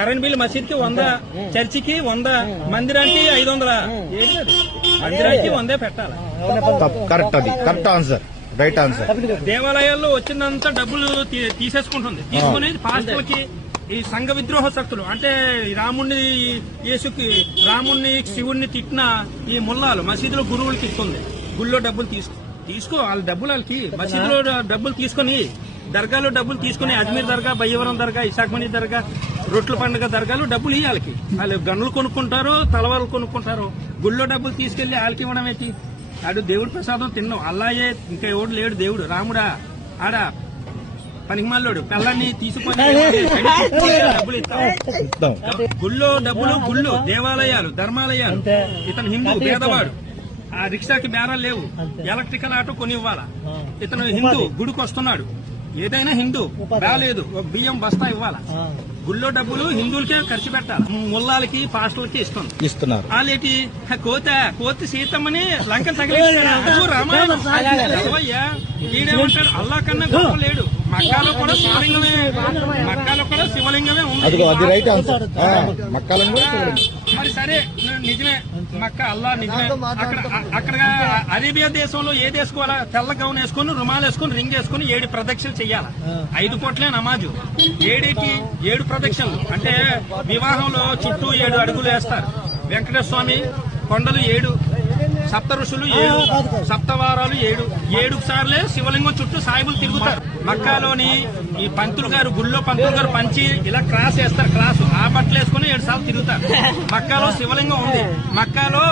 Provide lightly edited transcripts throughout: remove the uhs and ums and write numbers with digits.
Current bill మసీద్కి 100, చర్చికి 100, మందిరానికి 500. మందిరానికి 100 పెట్టాలి. కరెక్ట్, అది కరెక్ట్ ఆన్సర్, రైట్ ఆన్సర్. దేవాలయాల్లో వచ్చినంత డబ్బులు తీసేసుకుంటుంది. తీసుకుని పాస్టర్లకి ఈ సంఘ విద్రోహ శక్తులు అంటే రాముణ్ణి శివుణ్ణి తిట్టిన ఈ ముల్లాలు మసీదులో గురువులకి ఇస్తుంది. గుళ్ళో డబ్బులు తీసుకో వాళ్ళ డబ్బులు వాళ్ళకి మసీదులో డబ్బులు తీసుకుని దర్గాలో డబ్బులు తీసుకుని అజ్మీర్ దర్గా, బయ్యవరం దర్గా, ఇసాక్మణి దర్గా, రొట్ల పండుగ దర్గాలు డబ్బులు ఇవ్వాలి. వాళ్ళు గన్నులు కొనుక్కుంటారు, తలవాళ్ళు కొనుక్కుంటారు. గుళ్ళో డబ్బులు తీసుకెళ్లి వాళ్ళకి ఇవ్వడం ఏంటి? ఆడు దేవుడి ప్రసాదం తిన్నావు. అల్లాయే ఇంకా ఎవడు లేడు దేవుడు. రాముడా ఆడ పనికిమాలోడు పిల్లల్ని తీసుకొని డబ్బులు ఇస్తాం. గుళ్ళో డబ్బులు, గుళ్ళు, దేవాలయాలు, ధర్మాలయాలు. ఇతను హిందూ పేదవాడు, ఆ రిక్షాకి బేరాలు లేవు, ఎలక్ట్రికల్ ఆటో కొని ఇవ్వాలా. ఇతను హిందూ గుడికి వస్తున్నాడు, ఏదైనా హిందూ రాలేదు, ఒక బియ్యం బస్తా ఇవ్వాలా. గుళ్ళో డబ్బులు హిందువులకే ఖర్చు పెట్టాలి, ముల్లాలకి పాస్టర్లకి ఇస్తున్నారు. వాళ్ళేటి కోతి సీతమ్మని లంకను తగిలించారు. రామాయణం ఈడేమంటాడు? అల్లా కన్నా గొప్ప లేడు. మక్కాలో కూడా శివలింగమే ఉంది. మరి సరే నిజమే, మక్క అల్లా నిజమే. అక్కడ అరేబియా దేశంలో ఏది వేసుకోవాలా? తెల్ల గౌన్ వేసుకుని, రుమాలు వేసుకుని, రింగ్ వేసుకుని 7 ప్రదక్షిణలు చెయ్యాలా. 5 కోట్లే నమాజు. 7 ప్రదక్షిణలు అంటే వివాహంలో చుట్టూ 7 అడుగులు వేస్తారు. వెంకటేశ్వర స్వామి కొండలు 7, సప్త ఋషులు 7, సప్తవారాలు 7 సార్లే శివలింగం చుట్టూ సాయిబులు తిరుగుతారు. మక్కాలోని ఈ పంతులు గారు, గుళ్ళో పంతులు గారు పంచి ఇలా క్రాస్ వేస్తారు. క్రాసు ఆ బట్టలు వేసుకుని 7 సార్లు తిరుగుతారు. మక్కాలో శివలింగం ఉంది, మక్కాలో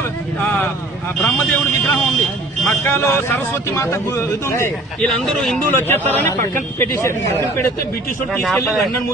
బ్రహ్మదేవుడి విగ్రహం ఉంది, మక్కాలో సరస్వతి మాత ఇది ఉంది. వీళ్ళందరూ హిందువులు వచ్చేస్తారని పక్కన పెట్టేశారు. పక్కన పెడితే బ్రిటిష్ తీసుకెళ్లి లండన్